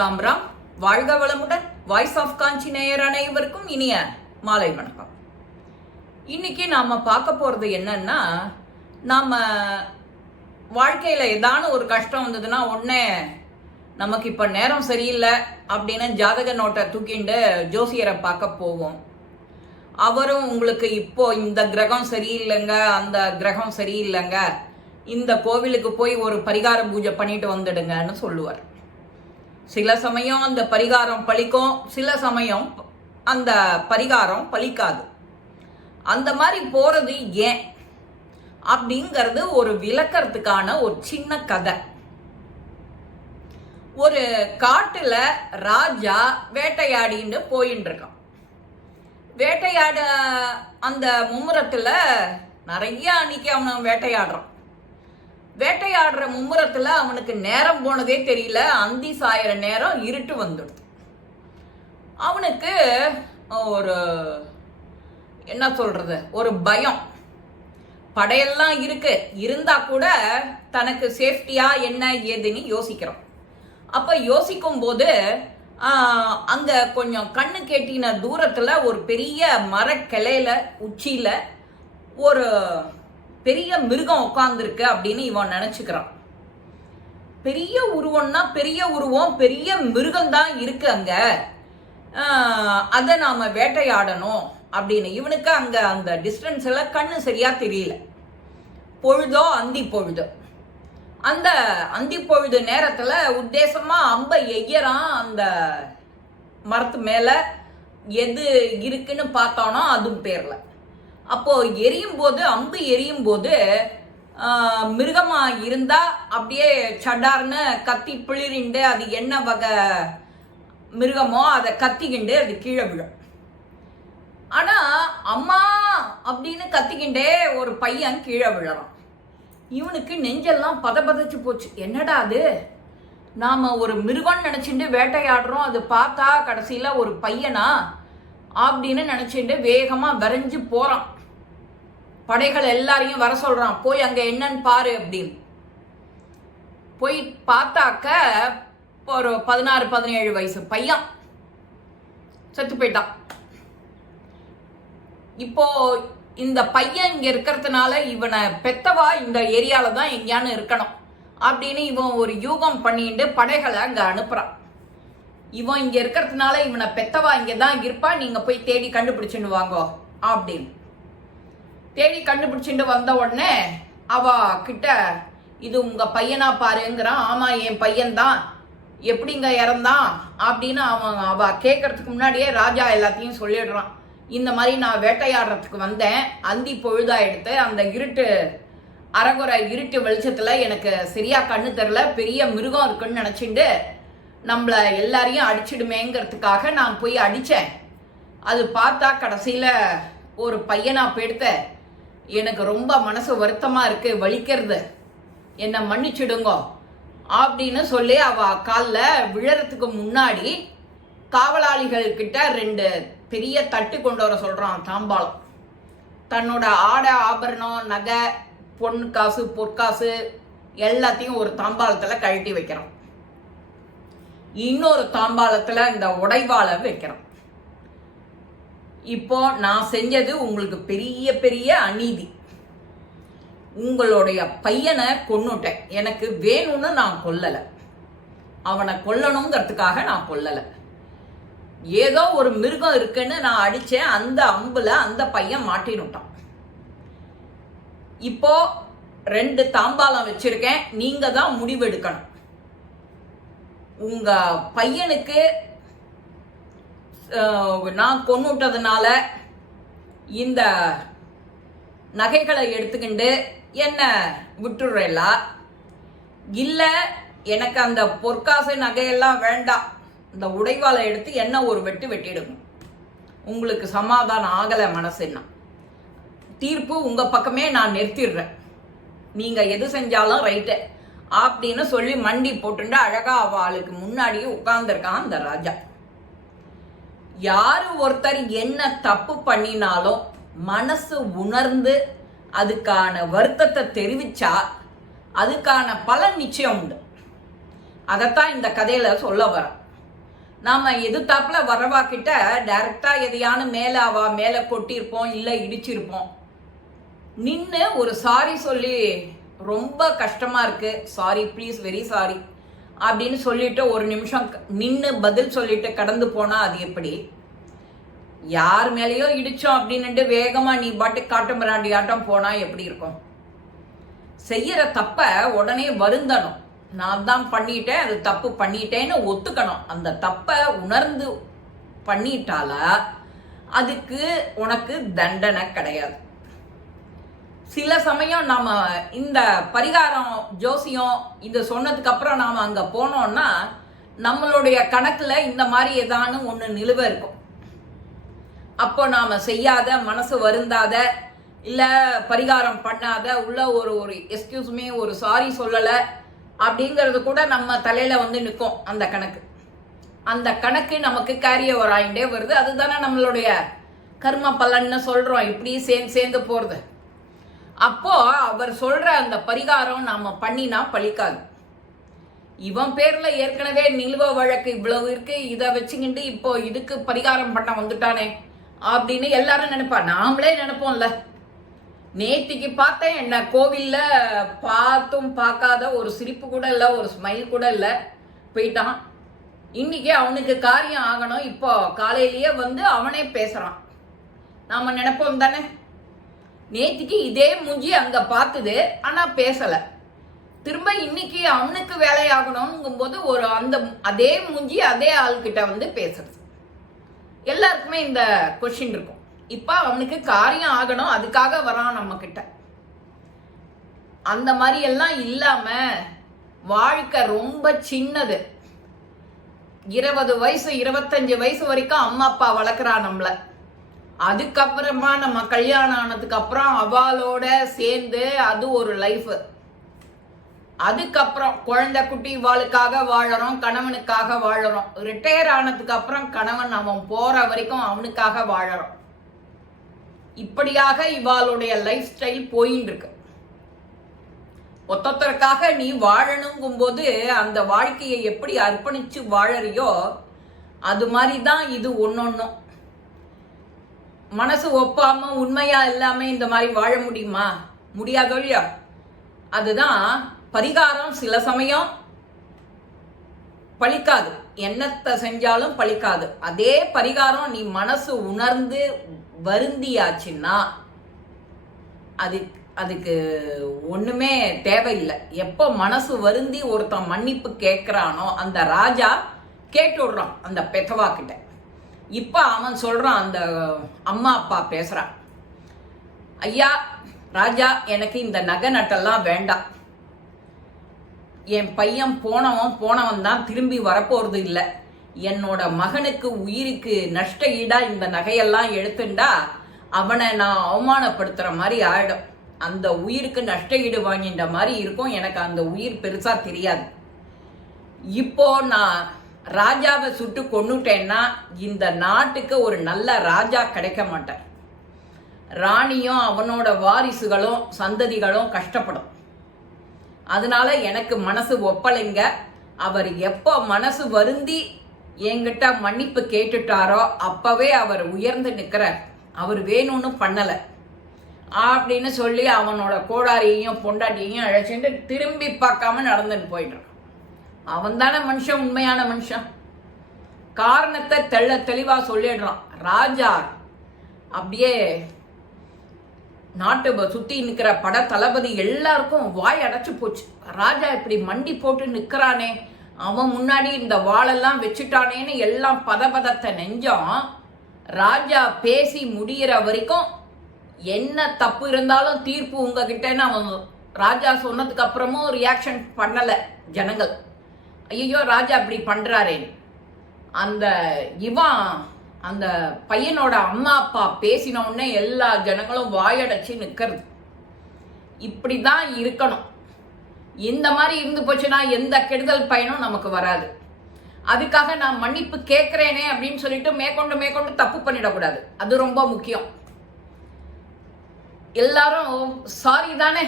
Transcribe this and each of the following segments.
ராம் ராம் வாழ்க வளமுடன் voice of காஞ்சி நேயர் அனைவருக்கும் இனிய மாலை வணக்கம். இன்னைக்கு நாம பார்க்க போறது என்னன்னா நாம வாழ்க்கையில ஏதான ஒரு கஷ்டம் வந்ததுன்னா உடனே நமக்கு இப்ப நேரம் சரியில்லை அப்படின்னு ஜாதக நோட்டை தூக்கிண்டு ஜோசியரை பார்க்க போவோம். அவரும் உங்களுக்கு இப்போ இந்த கிரகம் சரியில்லைங்க அந்த கிரகம் சரியில்லைங்க இந்த கோவிலுக்கு போய் ஒரு பரிகார பூஜை பண்ணிட்டு வந்துடுங்கன்னு சொல்லுவார். சில சமயம் அந்த பரிகாரம் பலிக்கும் சில சமயம் அந்த பரிகாரம் பலிக்காது அந்த மாதிரி போறது ஏன்? அப்படிங்கிறது ஒரு விளக்கறதுக்கான ஒரு சின்ன கதை. ஒரு காட்டுல ராஜா வேட்டையாடின்னு போயின்னு இருக்கான் வேட்டையாட அந்த மும்முரத்துல நிறைய அன்னைக்கு அவன் வேட்டையாடுறான். வேட்டையாடுற மும்முரத்துல அவனுக்கு நேரம் போனதே தெரியல. அந்தி சாயிற நேரம் இருட்டு வந்துடுது. அவனுக்கு ஒரு என்ன சொல்றது ஒரு பயம். படையெல்லாம் இருக்கு. இருந்தா கூட தனக்கு சேஃப்டியா என்ன ஏதுன்னு யோசிக்கிறோம். அப்ப யோசிக்கும் போது அங்க கொஞ்சம் கண்ணு கேட்டின தூரத்துல ஒரு பெரிய மரக்கிளையில உச்சியில ஒரு பெரிய மிருகம் உட்காந்துருக்கு அப்படின்னு இவன் நினைச்சுக்கிறான். பெரிய உருவம்னா பெரிய உருவம் பெரிய மிருகம் தான் இருக்கு அங்க. அதை நாம வேட்டையாடணும் அப்படின்னு. இவனுக்கு அங்க அந்த எல்லாம் கண்ணு சரியா தெரியல. பொழுதோ அந்தி பொழுதோ. அந்த அந்தி பொழுது நேரத்துல உத்தேசமா அம்ப எய்யறான் அந்த மரத்து மேல. எது இருக்குன்னு பார்த்தோன்னா அதுவும் பேர்ல. அப்போ எரியும் போது அம்பு எரியும் போது மிருகமா இருந்தா அப்படியே சடார்னு கத்தி பிளிரிண்டு அது என்ன வகை மிருகமோ அதை கத்திக்கிண்டு அது கீழே விழும். ஆனா அம்மா அப்படின்னு கத்திக்கிண்டே ஒரு பையன் கீழே விழறான். இவனுக்கு நெஞ்செல்லாம் பதபதச்சு போச்சு. என்னடா அது? நாம ஒரு மிருகம் நினைச்சுட்டு வேட்டையாடுறோம் அது பார்த்தா கடைசியில ஒரு பையனா அப்படின்னு நினைச்சுட்டு வேகமா விரைஞ்சு போறான். படைகள் எல்லாரையும் வர சொல்றான். போய் அங்க என்னன்னு பாரு அப்படின்னு. போய் பார்த்தாக்க ஒரு பதினாறு பதினேழு வயசு பையன். செத்து போயிட்டான். இப்போ இந்த பையன் இங்க இருக்கிறதுனால இவனை பெத்தவா இந்த ஏரியால தான் எங்கேயானு இருக்கணும். அப்படின்னு இவன் ஒரு யூகம் பண்ணிட்டு படைகளை அங்க அனுப்புறான். இவன் இங்க இருக்கிறதுனால இவனை பெத்தவா இங்கே தான் இருப்பா. நீங்க போய் தேடி கண்டுபிடிச்சுன்னு வாங்கோ அப்படின்னு. தேடி கண்டுபிடிச்சிட்டு வந்த உடனே அவ கிட்ட இது உங்க பையனா பாருங்கிறான். ஆமா என் பையன்தான். எப்படிங்க இறந்தான்? அப்படின்னு அவன் அவ கேட்கறதுக்கு முன்னாடியே ராஜா எல்லாத்தையும் சொல்லிடுறான். இந்த மாதிரி நான் வேட்டையாடுறதுக்கு வந்தேன். அந்தி பொழுதா எடுத்து அந்த இருட்டு அரைகுறை இருட்டு வெளிச்சத்துல எனக்கு சரியா கண்ணு தெரில பெரிய மிருகம் இருக்குன்னு நினைச்சிட்டு நம்மள எல்லாரையும் அடிச்சிடுமேங்கிறதுக்காக நான் போய் அடித்தேன் அது பார்த்தா கடைசியில் ஒரு பையனா போயிடுத்த எனக்கு ரொம்ப மனசு வருத்தமா இருக்கு வலிக்கிறது. என்னை மன்னிச்சிடுங்கோ. அப்படின்னு சொல்லி அவ காலில் விழறதுக்கு முன்னாடி காவலாளிகள் கிட்ட ரெண்டு பெரிய தட்டு கொண்டு வர சொல்றான் தாம்பாளம். தன்னோட ஆடை ஆபரணம் நகை பொன் காசு பொற்காசு எல்லாத்தையும் ஒரு தாம்பாளத்துல கழட்டி வைக்கிறான். இன்னொரு தாம்பாளத்துல இந்த உடைவாளை வைக்கிறான். இப்போ நான் செஞ்சது உங்களுக்கு பெரிய பெரிய அநீதி. உங்களுடைய பையனை கொன்னுட்டேன். எனக்கு வேணும்னு நான் கொல்லலை. அவனை கொல்லணுங்கிறதுக்காக நான் கொல்லலை. ஏதோ ஒரு மிருகம் இருக்குன்னு நான் அடித்தேன் அந்த அம்புல அந்த பையன் மாட்டினுட்டான். இப்போ ரெண்டு தாம்பாலம் வச்சிருக்கேன். நீங்க தான் முடிவெடுக்கணும். உங்க பையனுக்கு நான் நான் கொன்னுட்டதுனால இந்த நகைகளை எடுத்துக்கிண்டு என்ன விட்டுடுறேலா இல்லை எனக்கு அந்த பொற்காசு நகையெல்லாம் வேண்டாம். இந்த உடைவாளை எடுத்து என்ன ஒரு வெட்டு வெட்டிடுங்க. உங்களுக்கு சமாதானம் ஆகலை மனசுன்னா. தீர்ப்பு உங்கள் பக்கமே நான் நிறுத்திடுறேன். நீங்கள் எது செஞ்சாலும் ரைட்டு. அப்படின்னு சொல்லி மண்டி போட்டுட்டு அழகாக அவளுக்கு முன்னாடியே உட்கார்ந்துருக்கான் அந்த ராஜா. யாரு ஒருத்தர் என்ன தப்பு பண்ணினாலும் மனசு உணர்ந்து அதுக்கான வருத்தத்தை தெரிவிச்சா அதுக்கான பலன் நிச்சயம் உண்டு. அதைத்தான் இந்த கதையில சொல்ல வரேன் நாம எதிர்த்தாப்புல வரவா கிட்ட டைரக்டா எதையான மேல அவ மேல கொட்டியிருப்போம் இல்ல இடிச்சிருப்போம். நின்று ஒரு சாரி சொல்லி ரொம்ப கஷ்டமா இருக்கு. சாரி ப்ளீஸ் வெரி சாரி அப்படின்னு சொல்லிட்டு ஒரு நிமிஷம் நின்று பதில் சொல்லிட்டு கடந்து போனா அது எப்படி? யார் மேலேயோ இடிச்சோம் அப்படின்னுட்டு வேகமா நீ பாட்டு காட்டு மிராண்டி ஆட்டம் போனா எப்படி இருக்கும்? செய்யற தப்ப உடனே வருந்தணும். நான் தான் பண்ணிட்டேன் அது தப்பு பண்ணிட்டேன்னு ஒத்துக்கணும். அந்த தப்பை உணர்ந்து பண்ணிட்டால அதுக்கு உனக்கு தண்டனை கிடையாது. சில சமயம் நாம் இந்த பரிகாரம் ஜோசியம் இது சொன்னதுக்கு அப்புறம் நாம் அங்கே போனோம்னா நம்மளுடைய கணக்கில் இந்த மாதிரி ஏதானும் ஒன்று நிலுவை இருக்கும். அப்போ நாம் செய்யாத மனசு வருந்தாத இல்லை பரிகாரம் பண்ணாத உள்ள ஒரு ஒரு எக்ஸ்கியூஸ்மே ஒரு சாரி சொல்லலை அப்படிங்கிறது கூட நம்ம தலையில் வந்து நிற்கும் அந்த கணக்கு. அந்த கணக்கு நமக்கு கேரிய ஒரு ஆகிட்டே வருது. அதுதானே நம்மளுடைய கர்ம பலன்னு சொல்கிறோம் இப்படி சேர்ந்து சேர்ந்து போகிறது அப்போ அவர் சொல்ற அந்த பரிகாரம் நாம பண்ணினா பழிக்காது. இவன் பேர்ல ஏற்கனவே நிலுவ வழக்கு இவ்வளவு இருக்கு இதை வச்சுக்கிட்டு இப்போ இதுக்கு பரிகாரம் பண்ண வந்துட்டானே அப்படின்னு எல்லாரும் நினைப்பா. நாமளே நினைப்போம்ல. நேத்திக்கு பார்த்தேன் என்ன கோவில்ல பார்த்தும் பார்க்காத ஒரு சிரிப்பு கூட இல்லை ஒரு ஸ்மைல் கூட இல்லை போயிட்டான். இன்னைக்கு அவனுக்கு காரியம் ஆகணும். இப்போ காலையிலேயே வந்து அவனே பேசுறான். நாம நினைப்போம் தானே? நேத்திக்கு இதே மூஞ்சி அங்க பார்த்தது ஆனா பேசல. திரும்ப இன்னைக்கு அவனுக்கு வேலையாகணும்ங்கும் போது ஒரு அந்த அதே மூஞ்சி அதே ஆள்கிட்ட வந்து பேசுறது. எல்லாருக்குமே இந்த கொஷின் இருக்கும். இப்ப அவனுக்கு காரியம் ஆகணும் அதுக்காக வரான் நம்ம கிட்ட அந்த மாதிரி எல்லாம் இல்லாம வாழ்க்கை ரொம்ப சின்னது. இருபது வயசு இருபத்தஞ்சு வயசு வரைக்கும் அம்மா அப்பா வளர்க்குறா நம்மளை. அதுக்கப்புறமா நம்ம கல்யாணம் ஆனதுக்கு அப்புறம் அவளோட சேர்ந்து அது ஒரு லைஃப் அதுக்கப்புறம் குழந்தை குட்டி வாளுக்காக வாழறோம் கணவனுக்காக வாழறோம். ரிட்டையர் ஆனதுக்கு அப்புறம் கணவன் அவன் போற வரைக்கும் அவனுக்காக வாழறோம். இப்படியாக இவாளுடைய லைஃப் ஸ்டைல் போயின்னு இருக்கு ஒத்தொத்தருக்காக நீ வாழணுங்கும் போது அந்த வாழ்க்கையை எப்படி அர்ப்பணிச்சு வாழறியோ அது மாதிரி தான் இது ஒன்னொன்னும். மனசு ஒப்பாம உண்மையா இல்லாம இந்த மாதிரி வாழ முடியுமா? முடியாதோ இல்லையா? அதுதான் பரிகாரம் சில சமயம் பழிக்காது. என்னத்தை செஞ்சாலும் பழிக்காது. அதே பரிகாரம் நீ மனசு உணர்ந்து வருந்தியாச்சுன்னா அது அதுக்கு ஒண்ணுமே தேவையில்லை. எப்போ மனசு வருந்தி ஒருத்தன் மன்னிப்பு கேட்கிறானோ அந்த ராஜா கேட்டு விடுறான் அந்த பெத்தவா கிட்ட. இப்போ அவன் சொல்கிறான் அந்த அம்மா அப்பா பேசுகிறான் ஐயா ராஜா எனக்கு இந்த நகை நட்டெல்லாம் வேண்டாம். என் பையன் போனவன் போனவன் தான் திரும்பி வரப்போறது இல்லை. என்னோட மகனுக்கு உயிருக்கு நஷ்ட ஈடா இந்த நகையெல்லாம் எடுத்துண்டா அவனை நான் அவமானப்படுத்துகிற மாதிரி ஆயிடும். அந்த உயிருக்கு நஷ்ட ஈடு வாங்கின்ற மாதிரி இருக்கும். எனக்கு அந்த உயிர் பெருசாக தெரியாது. இப்போ நான் ராஜாவை சுட்டு கொண்டுட்டேன்னா இந்த நாட்டுக்கு ஒரு நல்ல ராஜா கிடைக்க மாட்டார். ராணியும் அவனோட வாரிசுகளும் சந்ததிகளும் கஷ்டப்படும். அதனால எனக்கு மனசு ஒப்பலைங்க. அவர் எப்போ மனசு வருந்தி என்கிட்ட மன்னிப்பு கேட்டுட்டாரோ அப்பவே அவர் உயர்ந்து நிற்கிறார். அவர் வேணும்னு பண்ணலை. அப்படின்னு சொல்லி அவனோட கோடாரியையும் பொண்டாட்டியையும் அழைச்சிட்டு திரும்பி பார்க்காம நடந்துட்டு போயிடுறான் அவன் தானே மனுஷன் உண்மையான மனுஷன். காரணத்தை தெள்ள தெளிவாக சொல்லிடுறான். ராஜா அப்படியே நாட்டு சுற்றி சுத்தி நிக்கிற பட தளபதி எல்லாருக்கும் வாய் அடைச்சு போச்சு. ராஜா இப்படி மண்டி போட்டு நிற்கிறானே அவன் முன்னாடி இந்த வாளெல்லாம் வச்சுட்டானேன்னு எல்லாம் பதபதத்தை நெஞ்சம் ராஜா பேசி முடியிற வரைக்கும் என்ன தப்பு இருந்தாலும் தீர்ப்பு உங்ககிட்டன்னு அவன் ராஜா சொன்னதுக்கு அப்புறமும் ரியாக்ஷன் பண்ணலை ஜனங்கள். ஐயோ ராஜா இப்படி பண்றாரே. அந்த இவன் அந்த பையனோட அம்மா அப்பா பேசின உடனே எல்லா ஜனங்களும் வாயடைச்சு நிக்கிறது. இப்படிதான் இருக்கணும். இந்த மாதிரி இருந்து போச்சுன்னா எந்த கெடுதல் பயனும் நமக்கு வராது. அதுக்காக நான் மன்னிப்பு கேட்கிறேனே அப்படின்னு சொல்லிட்டு மேற்கொண்டு மேற்கொண்டு தப்பு பண்ணிடக்கூடாது. அது ரொம்ப முக்கியம். எல்லாரும் சாரி தானே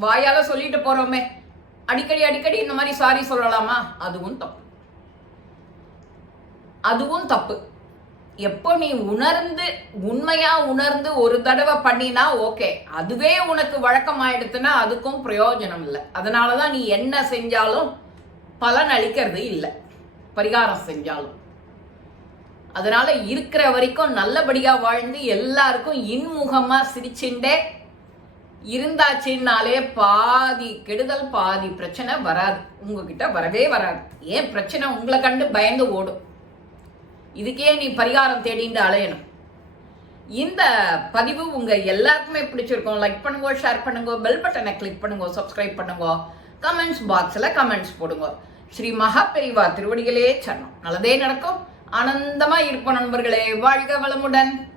வாயால சொல்லிட்டு போறோமே. அடிக்கடி அடிக்கடி இந்த மாதிரி சாரி சொல்லலாமா? அதுவும் தப்பு. அதுவும் தப்பு. எப்போ நீ உணர்ந்து உண்மையா உணர்ந்து ஒரு தடவை பண்ணினா ஓகே அதுவே உனக்கு வழக்கம் ஆயிடுத்துன்னா அதுக்கும் பிரயோஜனம் இல்லை. அதனாலதான் நீ என்ன செஞ்சாலும் பலன் அளிக்கிறது இல்லை. பரிகாரம் செஞ்சாலும். அதனால இருக்கிற வரைக்கும் நல்லபடியா வாழ்ந்து எல்லாருக்கும் இன்முகமா சிரிச்சுண்டே இருந்தாச்சுன்னாலே பாதி கெடுதல் பாதி பிரச்சனை வராது. உங்ககிட்ட வரவே வராது. ஏன்? பிரச்சனை உங்களை கண்டு பயந்து ஓடும். இதுக்கே நீ பரிகாரம் தேடிட்டு அலையணும். இந்த பதிவு உங்க எல்லாருக்குமே பிடிச்சிருக்கும். லைக் பண்ணுங்க ஷேர் பண்ணுங்க பெல் பட்டனை கிளிக் பண்ணுங்க சப்ஸ்கிரைப் பண்ணுங்க. கமெண்ட்ஸ் பாக்ஸில் கமெண்ட்ஸ் போடுங்க. ஸ்ரீ மகா பெரிவா திருவடிகளே சரணம். நல்லதே நடக்கும். ஆனந்தமா இருப்போம் நண்பர்களே. வாழ்க வளமுடன்.